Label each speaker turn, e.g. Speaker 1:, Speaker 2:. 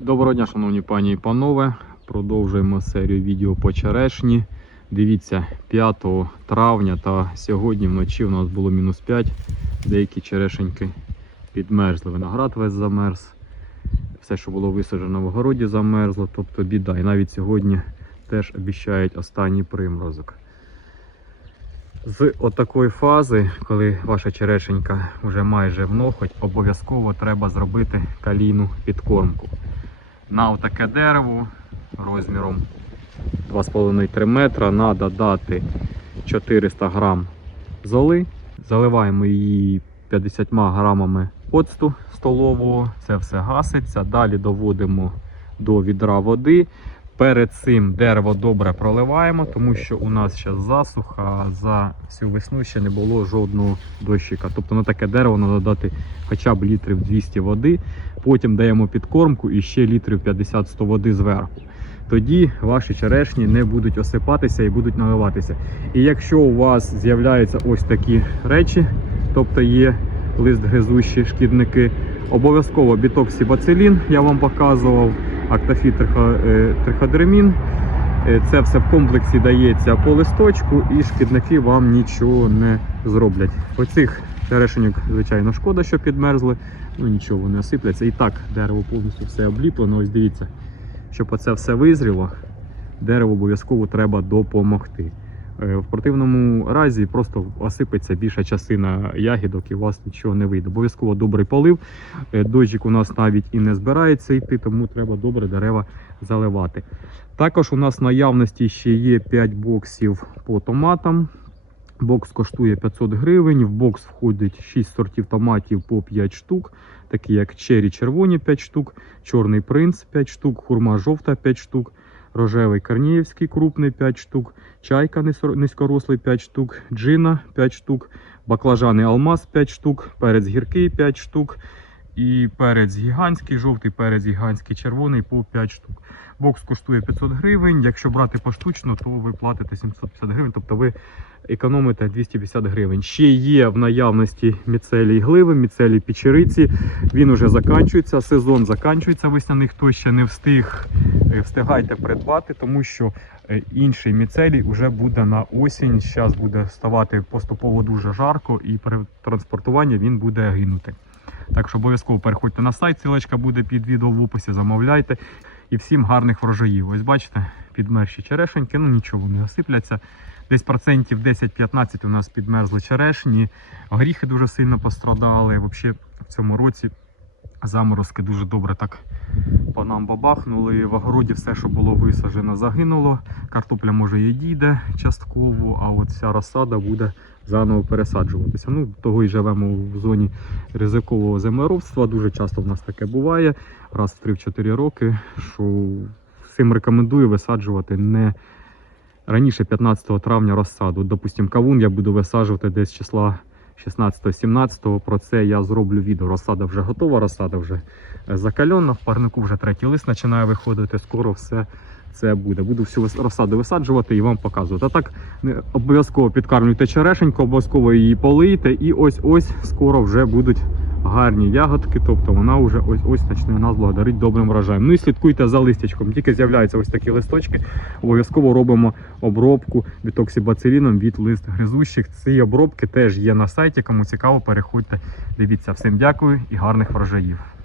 Speaker 1: Доброго дня, шановні пані і панове. Продовжуємо серію відео по черешні. Дивіться, 5 травня та сьогодні вночі у нас було мінус 5. Деякі черешеньки підмерзли. Виноград весь замерз. Все, що було висаджено в огороді, замерзло, тобто біда. І навіть сьогодні теж обіцяють останній приморозок. З отакої фази, коли ваша черешенька вже майже внохоть, обов'язково треба зробити калійну підкормку. На отаке дерево розміром 2,5-3 метра треба дати 400 грам золи. Заливаємо її 50 грамами оцту столового. Це все гаситься. Далі доводимо до відра води. Перед цим дерево добре проливаємо, тому що у нас зараз засуха, за всю весну ще не було жодного дощика. Тобто на таке дерево треба дати хоча б літрів 200 води. Потім даємо підкормку і ще літрів 50-100 води зверху. Тоді ваші черешні не будуть осипатися і будуть наливатися. І якщо у вас з'являються ось такі речі, тобто є лист гризущі шкідники, обов'язково бітоксибацилін, я вам показував, актофіт триходермін. Е, Це все в комплексі дається по листочку і шкідники вам нічого не зроблять. Оцих черешеньок, звичайно, шкода, що підмерзли, ну нічого, вони осипляться. І так, дерево повністю все обліплено. Ось дивіться, щоб оце все визріло, дереву обов'язково треба допомогти. Е, В противному разі просто осипеться більша частина ягідок і у вас нічого не вийде. Обов'язково добрий полив. Е, Дощик у нас навіть і не збирається йти, тому треба добре дерева заливати. Також у нас в наявності ще є 5 боксів по томатам. Бокс коштує 500 гривень. В бокс входить 6 сортів томатів по 5 штук, такі як чері червоні 5 штук, чорний принц 5 штук, хурма жовта 5 штук, рожевий корнієвський крупний 5 штук, чайка низькорослий 5 штук, джина 5 штук, баклажани алмаз 5 штук, перець гіркий 5 штук. І перець гігантський, жовтий перець гігантський, червоний по 5 штук. Бокс коштує 500 гривень. Якщо брати поштучно, то ви платите 750 гривень, тобто ви економите 250 гривень. Ще є в наявності міцелій гливи, міцелій печериці. Він уже закінчується, сезон закінчується весняний. Хто ще не встиг, встигайте придбати, тому що е, інший міцелій вже буде на осінь. Зараз буде ставати поступово дуже жарко, і при транспортуванні він буде гинути. Так що обов'язково переходьте на сайт, ссылочка буде під відео в описі, замовляйте. І всім гарних врожаїв. Ось бачите, підмерші черешеньки, ну нічого не осипляться. Десь процентів 10-15 у нас підмерзли черешні, горіхи дуже сильно пострадали. Взагалі в цьому році заморозки дуже добре так по нам бабахнули. В огороді все, що було висаджено, загинуло. Картопля може і дійде частково, а от вся розсада буде заново пересаджуватися. Ну, того й живемо в зоні ризикового землеробства. Дуже часто в нас таке буває. Раз в 3-4 роки. Що всім рекомендую висаджувати не раніше 15 травня розсаду. Допустим, кавун я буду висаджувати десь числа 16-17. Про це я зроблю відео. Розсада вже готова, розсада вже е, закальона. В парнику вже третій лист починає виходити. Скоро все це буде. Буду всю розсаду висаджувати і вам показувати. А так обов'язково підкармлюйте черешеньку, обов'язково її полийте. І ось ось скоро вже будуть гарні ягодки. Тобто вона вже ось ось почне нас благодарити добрим врожаєм. Ну і слідкуйте за листячком. Тільки з'являються ось такі листочки. Обов'язково робимо обробку бітоксибациліном від лист гризущих. Ці обробки теж є на сайті. Кому цікаво, переходьте. Дивіться. Всім дякую і гарних врожаїв.